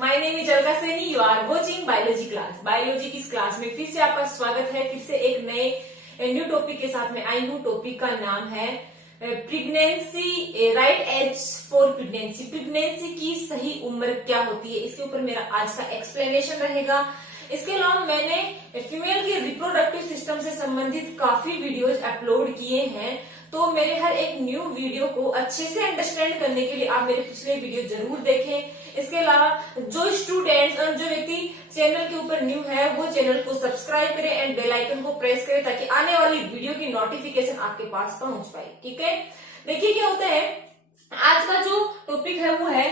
My name is Alka Saini. You are watching biology class. Biology की इस class में फिर से आपका स्वागत है। फिर से एक नए न्यू टॉपिक के साथ में आई हूँ। टॉपिक का नाम है pregnancy, right age for pregnancy. Pregnancy की सही उम्र क्या होती है, इसके ऊपर मेरा आज का एक्सप्लेनेशन रहेगा। इसके अलावा मैंने फीमेल के रिप्रोडक्टिव सिस्टम से संबंधित काफी वीडियोज अपलोड किए हैं, तो मेरे हर एक न्यू वीडियो को अच्छे से अंडरस्टैंड करने के लिए आप मेरे पिछले वीडियो जरूर देखें। इसके अलावा जो स्टूडेंट्स और जो व्यक्ति चैनल के ऊपर न्यू है वो चैनल को सब्सक्राइब करें एंड बेल आइकन को प्रेस करें ताकि आने वाली वीडियो की नोटिफिकेशन आपके पास पहुंच पाए। ठीक है, देखिए क्या होता है। आज का जो टॉपिक है वो है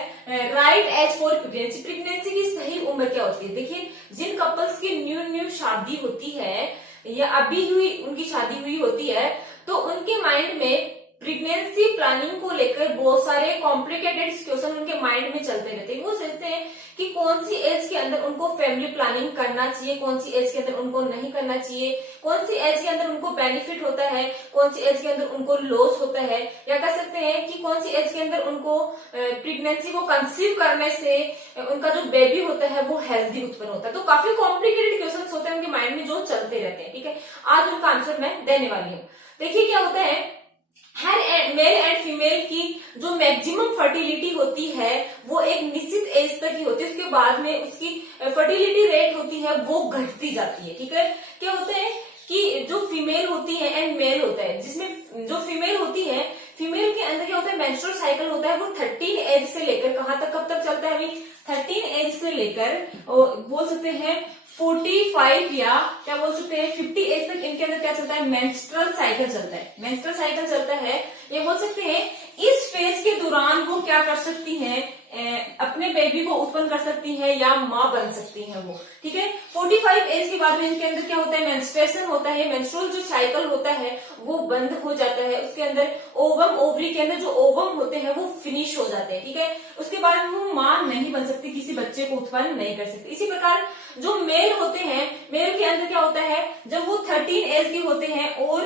right age for pregnancy. Pregnancy की सही उम्र क्या होती है। देखिए, जिन कपल्स की न्यू शादी होती है या अभी हुई उनकी शादी हुई होती है, तो उनके माइंड में प्रेगनेंसी प्लानिंग को लेकर बहुत सारे कॉम्प्लिकेटेड सिचुएशन उनके माइंड में चलते रहते हैं। वो सोचते हैं कि कौन सी एज के अंदर उनको फैमिली प्लानिंग करना चाहिए, कौन सी एज के अंदर उनको नहीं करना चाहिए, कौन सी एज के अंदर उनको बेनिफिट होता है, कौन सी एज के अंदर उनको लॉस होता है, या कह सकते हैं कि कौन सी एज के अंदर उनको प्रेगनेंसी को कंसीव करने से उनका जो बेबी होता है वो हेल्दी उत्पन्न होता है। तो काफी कॉम्प्लिकेटेड क्वेश्चन होते हैं उनके माइंड में जो चलते रहते हैं। ठीक है, आज उनका आंसर मैं देने वाली हूँ। देखिए क्या होता है, हर मेल एंड फीमेल की जो मैक्सिमम फर्टिलिटी होती है वो एक निश्चित एज तक ही होती है। उसके बाद में उसकी फर्टिलिटी रेट होती है वो घटती जाती है। ठीक है, क्या होता है कि जो फीमेल होती है एंड मेल होता है, जिसमें जो फीमेल होती है, फीमेल के अंदर क्या होता है, मेंस्ट्रुअल साइकिल होता है वो 13 एज से लेकर कहां तक, कब तक चलता है अभी, 13 एज से लेकर बोल सकते हैं 45 या क्या बोल सकते हैं 50 एज तक इनके अंदर क्या चलता है, मेंस्ट्रुअल साइकिल चलता है। मेंस्ट्रुअल साइकिल चलता है, ये बोल सकते हैं इस फेज के दौरान वो क्या कर सकती हैं, अपने बेबी को उत्पन्न कर सकती है या माँ बन सकती है वो। ठीक है, 45 एज के बाद में इनके अंदर क्या होता है, मेंस्ट्रुएशन होता है, मेंस्ट्रुअल जो साइकिल होता है वो बंद हो जाता है। उसके अंदर ओवम, ओवरी के अंदर जो ओवम होते हैं वो फिनिश हो जाते हैं। ठीक है, उसके बाद वो माँ नहीं बन सकती, किसी बच्चे को उत्पन्न नहीं कर सकती। इसी प्रकार जो मेल होते हैं, मेल के अंदर क्या होता है, जब वो 13 एज के होते हैं और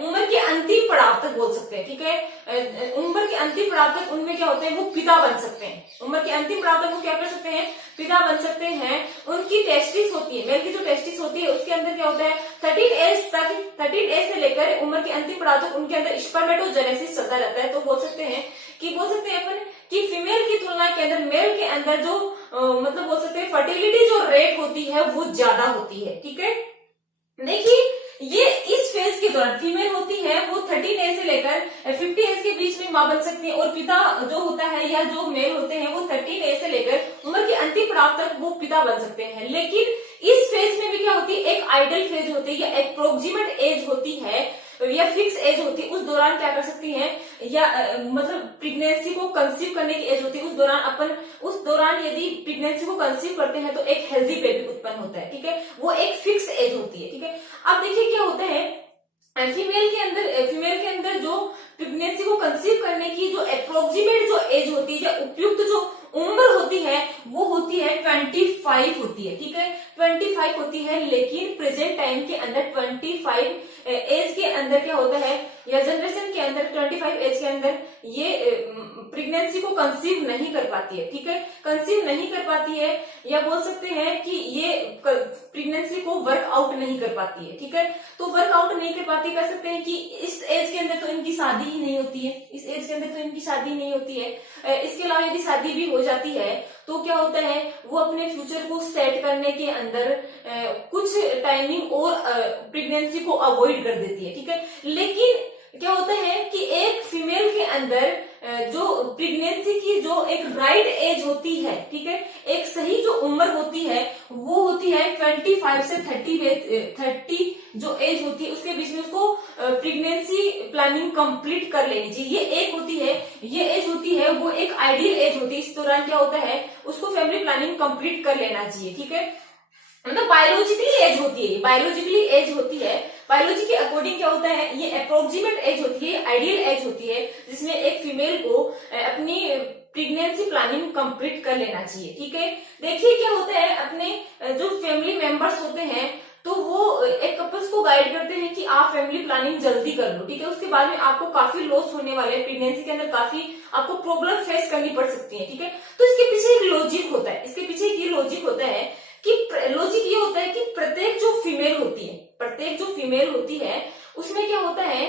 उम्र के अंतिम पड़ाव तक बोल सकते हैं। ठीक है, उम्र के अंतिम पड़ाव तक उनमें क्या होते हैं, वो पिता बन सकते हैं। उम्र के अंतिम पड़ाव तक वो क्या कर सकते हैं, पिता बन सकते हैं। उनकी टेस्टिस होती है, मेल की जो टेस्टिस होती है उसके अंदर क्या होता है, 13 एज तक, 13 एज से लेकर उम्र के अंतिम पड़ाव तक उनके अंदर स्पर्मेटोजेनेसिस चलता रहता है। तो बोल सकते हैं अपन कि फीमेल की तुलना के अंदर मेल के अंदर जो मतलब बोल सकते हैं फर्टिलिटी जो रेट होती है वो ज्यादा होती है। ठीक है, देखिए ये इस फेज के दौरान फीमेल होती है वो 13 एज से लेकर 50 एज के बीच में मां बन सकती है, और पिता जो होता है या जो मेल होते हैं वो 13 एज से लेकर उम्र के अंतिम पड़ाव तक वो पिता बन सकते हैं। लेकिन इस फेज में भी क्या होती है, एक आइडल फेज होती है या अप्रोक्सीमेट एज होती है या फिक्स एज होती है। उस दौरान क्या कर सकती हैं, या मतलब प्रेगनेंसी को कंसीव करने की एज होती है। उस दौरान यदि प्रेगनेंसी को कंसीव करते हैं तो एक हेल्दी बेबी उत्पन्न होता है। ठीक है, वो एक फिक्स एज होती है। ठीक है, अब देखिए क्या होता है, फीमेल के अंदर जो प्रेगनेंसी को कंसीव करने की जो अप्रोक्सीमेट जो एज होती है या उपयुक्त जो उम्र होती है वो होती है 25 होती है। ठीक है, 25 होती है। लेकिन प्रेजेंट टाइम के अंदर 25 एज के अंदर क्या होता है, या जनरेशन के अंदर 25 एज के अंदर ये प्रेगनेंसी को कंसीव नहीं कर पाती है। ठीक है, कंसीव नहीं कर पाती है, या बोल सकते हैं कि ये प्रेगनेंसी को वर्कआउट नहीं कर पाती है। ठीक है, तो वर्कआउट नहीं कर पाती, कह सकते हैं कि इस एज के अंदर तो इनकी शादी ही नहीं होती है, इस एज के अंदर तो इनकी शादी नहीं होती है। इसके अलावा यदि शादी भी हो जाती है तो क्या होता है, वो अपने फ्यूचर को सेट करने के अंदर कुछ टाइमिंग और प्रेगनेंसी को अवॉइड कर देती है। ठीक है, लेकिन क्या होता है कि एक फीमेल के अंदर जो प्रेगनेंसी की जो एक राइट एज होती है, ठीक है, एक सही जो उम्र होती है वो होती है 25 से 30 जो एज होती है उसके बीच में उसको प्रेगनेंसी प्लानिंग कंप्लीट कर लेनी चाहिए। ये एज होती है वो एक आइडियल एज होती है। इस दौरान क्या होता है, उसको फैमिली प्लानिंग कंप्लीट कर लेना चाहिए। ठीक है, मतलब बायोलॉजिकली एज होती है, बायोलॉजी के अकॉर्डिंग क्या होता है, ये अप्रोक्सीमेट एज होती है, आइडियल एज होती है, जिसमें एक फीमेल को अपनी प्रेगनेंसी प्लानिंग कंप्लीट कर लेना चाहिए। ठीक है, देखिए क्या होता है, अपने जो फैमिली मेंबर्स होते हैं तो वो एक कपल्स को गाइड करते हैं कि आप फैमिली प्लानिंग प्लानिंग जल्दी कर लो, ठीक है। उसके बाद में आपको काफी लॉस होने वाले, प्रेगनेंसी के अंदर काफी आपको प्रॉब्लम फेस करनी पड़ सकती है, ठीक है। तो इसके पीछे एक लॉजिक होता है, इसके पीछे एक ये लॉजिक होता है कि लॉजिक ये होता है कि प्रत्येक जो फीमेल होती है उसमें क्या होता है,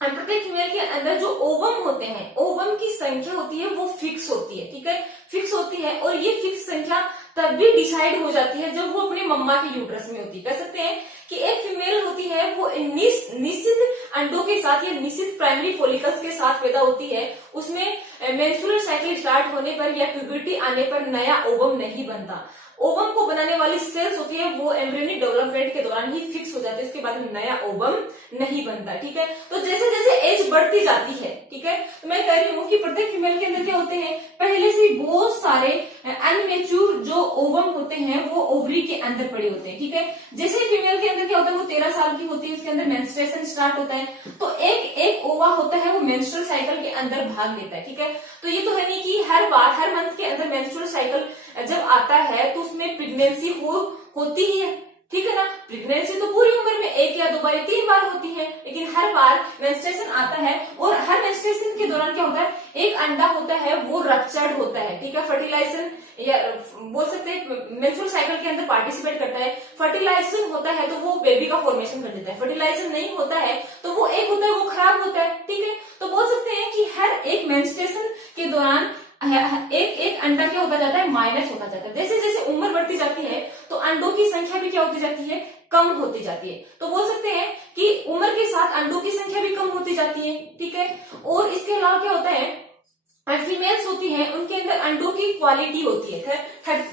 प्रत्येक फीमेल के अंदर जो ओवम होते हैं, ओवम की संख्या होती है वो फिक्स होती है, ठीक है, फिक्स होती है। और ये फिक्स संख्या तब भी डिसाइड हो जाती है जब वो अपने मम्मा के यूट्रस में होती है। कह सकते हैं कि एक फीमेल होती है वो निश्चित अंडों के साथ या निश्चित प्राइमरी फॉलिकल्स के साथ पैदा होती है, उसमें मेंस्ट्रुअल साइकिल स्टार्ट होने पर या प्यूबर्टी आने पर नया ओवम नहीं बनता। ओवम को बनाने वाली सेल्स होती है वो एम्ब्रियोनिक डेवलपमेंट के दौरान ही फिक्स हो जाती है, उसके बाद में नया ओवम नहीं बनता, ठीक है। तो जैसे जैसे एज बढ़ती जाती है, ठीक है, तो मैं कह रही हूँ कि प्रत्येक फीमेल के अंदर क्या होते हैं, पहले से बहुत सारे अनमेच्योर जो ओवम होते हैं वो ओवरी के अंदर पड़े होते हैं, ठीक है। जैसे फीमेल के अंदर क्या होता है, वो 13 साल की होती है, उसके अंदर मेंस्ट्रुएशन स्टार्ट होता है, तो एक ओवा होता है वो मेंस्ट्रुअल साइकिल के अंदर भाग लेता है, ठीक है। तो ये तो है नहीं कि हर मंथ के अंदर मेंस्ट्रुअल साइकिल जब आता है तो उसमें प्रेगनेंसी होती ही है, ठीक है ना। प्रेगनेंसी तो पूरी उम्र में 1 या 2 बार या 3 बार होती है, लेकिन हर बार मेंस्ट्रुएशन आता है और हर मेंस्ट्रुएशन के दौरान क्या होता है, एक अंडा होता है वो रप्चर्ड होता है, ठीक है। फर्टिलाइजेशन या बोल सकते हैं मेंस्ट्रुअल साइकिल के अंदर पार्टिसिपेट करता है। फर्टिलाइजेशन होता है तो वो बेबी का फॉर्मेशन कर देता है, फर्टिलाइजेशन नहीं होता है तो वो एक होता है वो खराब होता है, ठीक है। तो बोल सकते हैं कि हर एक मेंस्ट्रुएशन के दौरान एक अंडा क्या होता जाता है, माइनस होता जाता है। जैसे जैसे उम्र बढ़ती जाती है तो अंडों की संख्या भी क्या होती जाती है, कम होती जाती है। तो बोल सकते हैं कि उम्र के साथ अंडों की संख्या भी कम होती जाती है, ठीक है। और इसके अलावा क्या होता है, फीमेल्स होती हैं उनके अंदर अंडों की क्वालिटी होती है,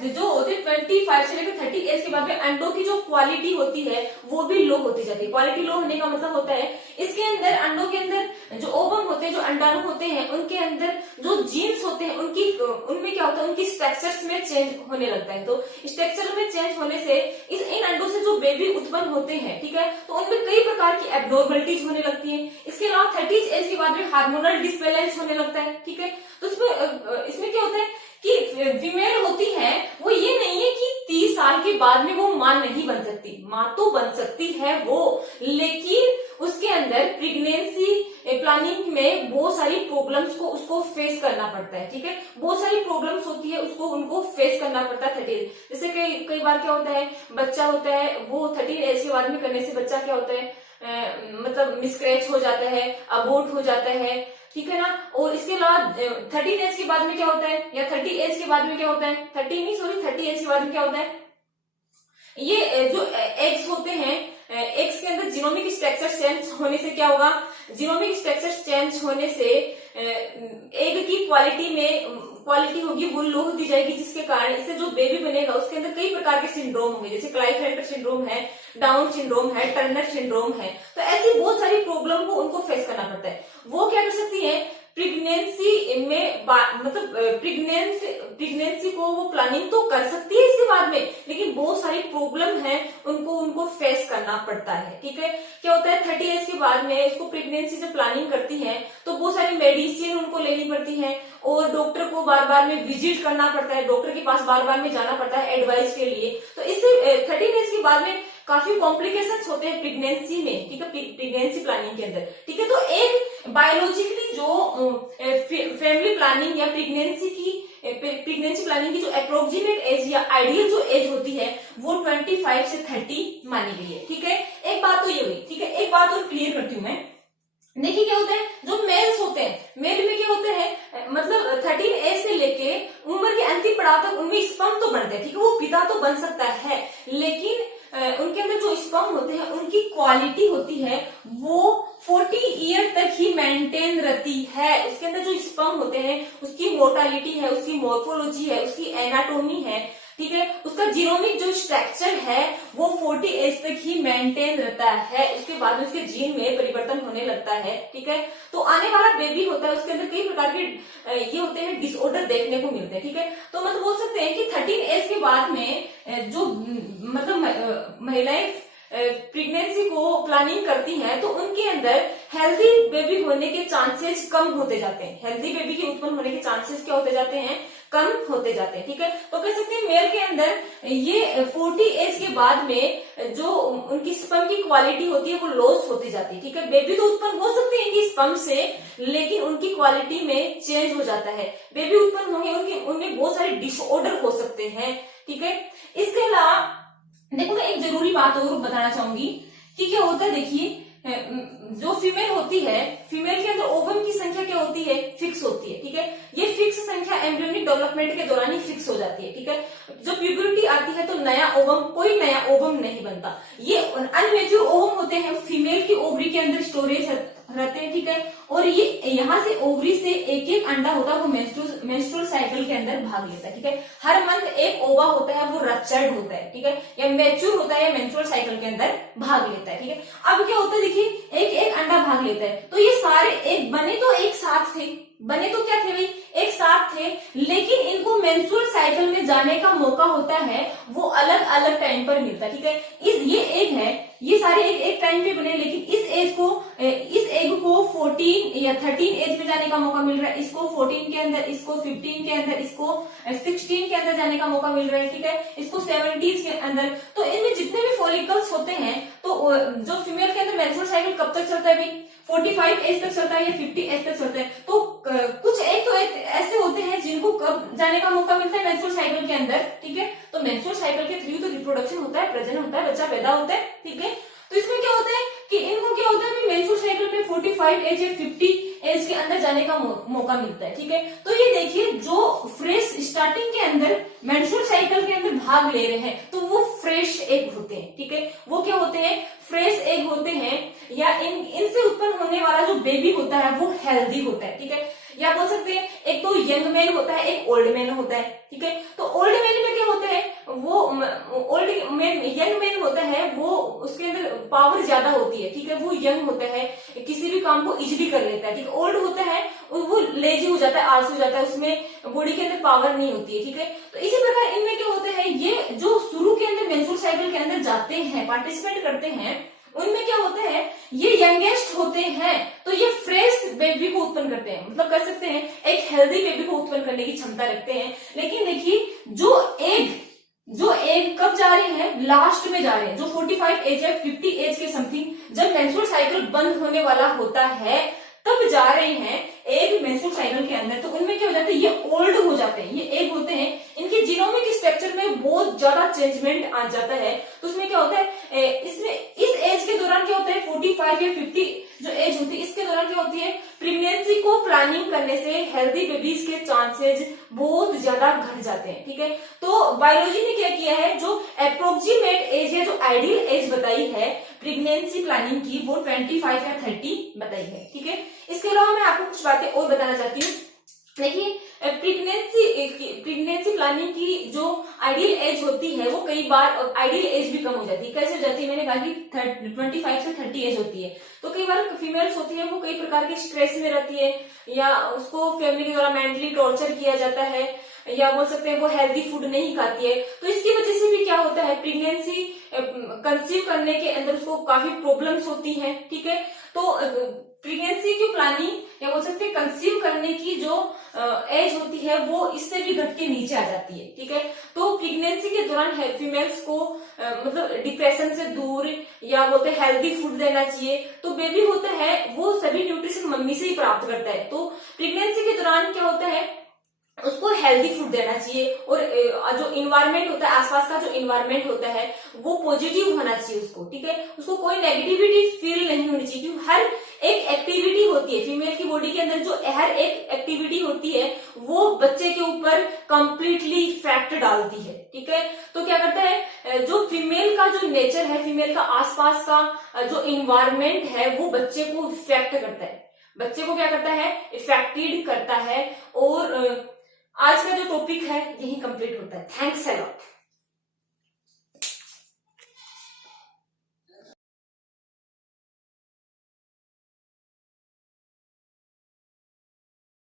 जो होते 25 से लेकर 30 एज के बाद में अंडों की जो क्वालिटी होती है वो भी लो होती जाती है। क्वालिटी लो होने का मतलब होता है इसके अंदर अंडों के अंदर जो ओवम होते हैं, जो अंडाणु होते हैं, उनके अंदर जो जीन्स होते हैं उनमें क्या होता है, उनकी स्ट्रक्चर्स में चेंज होने लगता है। तो स्ट्रक्चर में चेंज होने से इन अंडों से जो बेबी उत्पन्न होते हैं, ठीक है, तो उनमें कई प्रकार की एब्नॉर्मलिटीज होने लगती है। इसके अलावा 30 एज के बाद में हार्मोनल डिसबैलेंस होने लगता है, ठीक है। तो इसमें क्या होता है कि फीमेल होती है वो ये नहीं है कि 30 साल के बाद में वो मां नहीं बन सकती, मां तो बन सकती है वो, लेकिन उसके अंदर प्रेगनेंसी प्लानिंग में बहुत सारी प्रॉब्लम्स को उसको फेस करना पड़ता है, ठीक है। बहुत सारी प्रॉब्लम्स होती है उनको फेस करना पड़ता है 30। जैसे कई बार क्या होता है, बच्चा होता है वो 30 एज के बाद में करने से बच्चा क्या होता है, मतलब मिसकैरेज हो जाता है, अबॉर्ट हो जाता है, ठीक है ना। और इसके अलावा 30 एज के बाद में क्या होता है, या 30 एज के बाद में क्या होता है, 30 एज के बाद में क्या होता है, ये जो एग्स होते हैं, एग्स के अंदर जीनोमिक स्ट्रक्चर चेंज होने से क्या होगा, जीनोमिक स्ट्रक्चर चेंज होने से एग की क्वालिटी होगी वो लो होती जाएगी, जिसके कारण इससे जो बेबी बनेगा उसके अंदर कई प्रकार के सिंड्रोम होंगे, जैसे क्लाइफेल्टर सिंड्रोम है, डाउन सिंड्रोम है, टर्नर सिंड्रोम है। तो ऐसी बहुत सारी प्रॉब्लम को उनको फेस करना पड़ता है। वो क्या कर सकती है, प्रेगनेंसी में मतलब प्रेगनेंसी को वो प्लानिंग तो कर सकती है इसके बाद में, लेकिन बहुत सारी प्रॉब्लम है उनको फेस करना पड़ता है, ठीक है। क्या होता है 30 एज के बाद में उसको प्रेगनेंसी जब प्लानिंग करती है तो बहुत सारी मेडिसिन उनको लेनी पड़ती है और डॉक्टर को बार बार में विजिट करना पड़ता है, डॉक्टर के पास बार बार में जाना पड़ता है एडवाइस के लिए। तो इससे 30 एज के बाद में काफी कॉम्प्लिकेशंस होते हैं प्रेगनेंसी में, ठीक है, प्रेगनेंसी प्लानिंग के अंदर, ठीक है। तो एक बायोलॉजिकली जो फैमिली प्लानिंग या प्रेगनेंसी प्लानिंग की जो अप्रोक्सीमेट एज या आइडियल जो एज होती है वो 25 से 30 मानी गई है, ठीक है। एक बात तो ये हुई, ठीक है। एक बात और क्लियर करती हूँ मैं, देखिए क्या होता है, जो मेल्स होते हैं, मेल में क्या होते हैं, मतलब 13 एज से लेके उम्र के अंतिम पड़ाव तक उनमें स्पर्म तो बनते हैं, ठीक है, वो पिता तो बन सकता है, लेकिन उनके अंदर जो स्पर्म होते हैं उनकी क्वालिटी होती है वो 40 ईयर तक ही मेंटेन रहती है। उसके अंदर जो स्पर्म होते हैं उसकी मोर्टालिटी है, उसकी मॉर्फोलॉजी है, उसकी एनाटोमी है, ठीक है, उसका जीनोमिक जो स्ट्रक्चर है वो 40 एज तक ही मेंटेन रहता है। उसके बाद में उसके जीन में परिवर्तन होने लगता है, ठीक है। तो आने वाला बेबी होता है उसके अंदर कई प्रकार के ये होते हैं डिसऑर्डर देखने को मिलते हैं, ठीक है। तो मतलब बोल सकते हैं कि 13 एज के बाद में जो मतलब महिलाएं प्रेगनेंसी को प्लानिंग करती हैं तो उनके अंदर हेल्दी बेबी होने के चांसेस कम होते जाते हैं, हेल्दी बेबी के उत्पन्न होने के चांसेस क्या होते जाते हैं, कम होते जाते हैं। ठीक है, तो कह सकते हैं मेल के अंदर ये 40 एज के बाद में जो उनकी स्पर्म की क्वालिटी होती है वो लॉस होती जाती है। ठीक है, बेबी तो उत्पन्न हो सकते हैं इनकी स्पर्म से, लेकिन उनकी क्वालिटी में चेंज हो जाता है। बेबी उत्पन्न होंगे, उनमें बहुत सारे डिसऑर्डर हो सकते हैं। ठीक है, इसके अलावा देखो मैं एक जरूरी बात और बताना चाहूंगी कि क्या होता है, देखिए जो फीमेल होती है, फीमेल के अंदर ओवम की संख्या क्या होती है, फिक्स होती है। ठीक है, ये फिक्स संख्या एम्ब्रियोनिक डेवलपमेंट के दौरान ही फिक्स हो जाती है। ठीक है, जब प्यूबर्टी आती है तो कोई नया ओवम नहीं बनता। ये अनमेच्योर ओवम होते हैं, फीमेल की ओवरी के अंदर स्टोरेज रहते हैं। ठीक है, और ये यहाँ से ओवरी से एक एक अंडा होता है वो मेंस्ट्रुअल साइकिल के अंदर भाग लेता है। ठीक है, हर मंथ एक ओवा होता है वो रप्चर्ड होता है। ठीक है, या मैच्योर होता है या मेंस्ट्रुअल साइकिल के अंदर भाग लेता है। ठीक है, अब क्या होता है, देखिए एक एक अंडा भाग लेता है, तो ये सारे एक बने तो एक साथ थे, बने तो क्या थे भाई, एक साथ थे, लेकिन इनको मेंस्ट्रुअल साइकिल में जाने का मौका होता है वो अलग अलग टाइम पर मिलता है। ठीक है, ये एग है, ये सारे एक टाइम पे बने, लेकिन इस एग को 14 या 13 एज में जाने का मौका मिल रहा है, इसको 14 के अंदर, इसको 15 के अंदर, इसको 16 के अंदर जाने का मौका मिल रहा है। ठीक है, इसको 70s के अंदर। तो इनमें जितने भी फॉलिकल्स होते हैं, तो जो फीमेल के अंदर मेंस्ट्रुअल साइकिल कब तक चलता है भाई, 45 एज तक चलता है या 50 एज तक चलता है। तो कुछ एक तो ऐसे होते हैं जिनको कब जाने का मौका मिलता है, मेंस्ट्रुअल साइकिल के अंदर। ठीक है, तो मेंस्ट्रुअल साइकिल के थ्रू तो रिप्रोडक्शन होता है, प्रजनन होता है, बच्चा पैदा होता है। ठीक है, तो इसमें क्या होता है कि इनको क्या होता है, मेंस्ट्रुअल साइकिल में 45 एज या 50 एज के अंदर जाने का मौका मिलता है। ठीक है, तो ये देखिए जो फ्रेश स्टार्टिंग के अंदर मेंस्ट्रुअल साइकिल के अंदर भाग ले रहे हैं, तो वो फ्रेश एग होते हैं। ठीक है, वो क्या होते हैं, फ्रेश एग होते हैं, या इनसे उत्पन्न होने वाला जो बेबी होता है वो हेल्दी होता है। ठीक है, या बोल सकते हैं एक तो यंग मैन होता है, एक ओल्ड मैन होता है। ठीक है, तो ओल्ड मैन में क्या होता है, वो यंग मैन होता है, वो उसके अंदर पावर ज्यादा होती है। ठीक है, वो यंग होता है, किसी भी काम को इजिली कर लेता है। ठीक है, ओल्ड होता है वो लेजी हो जाता है, आलसी हो जाता है, उसमें बॉडी के अंदर पावर नहीं होती है। ठीक है, तो इसी प्रकार इनमें क्या होता है, ये जो शुरू के अंदर मेंस्ट्रुअल साइकिल के अंदर जाते हैं, पार्टिसिपेट करते हैं, उनमें क्या होता है, ये यंगेस्ट होते हैं, तो ये फ्रेश बेबी को उत्पन्न करते हैं, मतलब कर सकते हैं एक हेल्दी बेबी को उत्पन्न करने की क्षमता रखते हैं। लेकिन देखिए जो एग कब जा रहे हैं, लास्ट में जा रहे हैं, जो 45 एज या 50 एज के समथिंग, जब मेंस्ट्रुअल साइकिल बंद होने वाला होता है तब जा रहे हैं एग मेंस्ट्रुअल साइकिल के अंदर। तो उनमें क्या हो जाता है, ये ओल्ड हो जाते हैं, ये एग होते हैं, इनके जीनोमिक स्ट्रक्चर में बहुत ज्यादा चेंजमेंट आ जाता है। तो उसमें क्या होता है, इसमें इस एज के दौरान क्या होता है, 45 या 50 जो एज होती है, इसके दौरान क्या होती है, प्रेगनेंसी को प्लानिंग करने से हेल्दी बेबीज के चांसेज बहुत ज्यादा घट जाते हैं। ठीक है, तो बायोलॉजी ने क्या किया है, जो अप्रोक्सीमेट एज है, जो आइडियल एज बताई है प्रेगनेंसी प्लानिंग की, वो 25 या 30 बताई है। ठीक है, इसके अलावा मैं आपको कुछ बातें और बताना चाहती हूँ। देखिए प्रेगनेंसी प्लानिंग की जो आइडियल एज होती है वो कई बार आइडियल एज भी कम हो जाती है। कैसे हो जाती है, मैंने कहा कि 25 से 30 एज होती है। तो कई बार फीमेल्स होती है वो कई प्रकार के स्ट्रेस में रहती है, या उसको फैमिली के द्वारा मेंटली टॉर्चर किया जाता है, या बोल सकते हैं वो हेल्दी फूड नहीं खाती है। तो इसकी वजह से भी क्या होता है, प्रेगनेंसी कंसीव करने के अंदर उसको काफी प्रॉब्लम्स होती हैं। ठीक है, तो प्रेगनेंसी की प्लानिंग या बोल सकते हैं कंसीव करने की जो एज होती है वो इससे भी घट के नीचे आ जाती है। ठीक है, तो प्रेगनेंसी के दौरान फीमेल्स को मतलब डिप्रेशन से दूर या बोलते हैं हेल्दी फूड देना चाहिए। तो बेबी होता है वो सभी न्यूट्रिशन मम्मी से ही प्राप्त करता है। तो प्रेगनेंसी के दौरान क्या होता है, उसको हेल्दी फूड देना चाहिए, और जो इन्वायरमेंट होता है, आसपास का जो इन्वायरमेंट होता है वो पॉजिटिव होना चाहिए उसको। ठीक है, उसको कोई नेगेटिविटी फील नहीं होनी चाहिए, क्योंकि हर एक एक्टिविटी होती है फीमेल की बॉडी के अंदर, जो हर एक एक्टिविटी होती है वो बच्चे के ऊपर कंप्लीटली इफेक्ट डालती है। ठीक है, तो क्या करता है, जो फीमेल का जो नेचर है, फीमेल का आसपास का जो इन्वायरमेंट है वो बच्चे को इफेक्ट करता है, बच्चे को क्या करता है, इफेक्टेड करता है। और आज का जो टॉपिक है यही कंप्लीट होता है। Thanks a lot.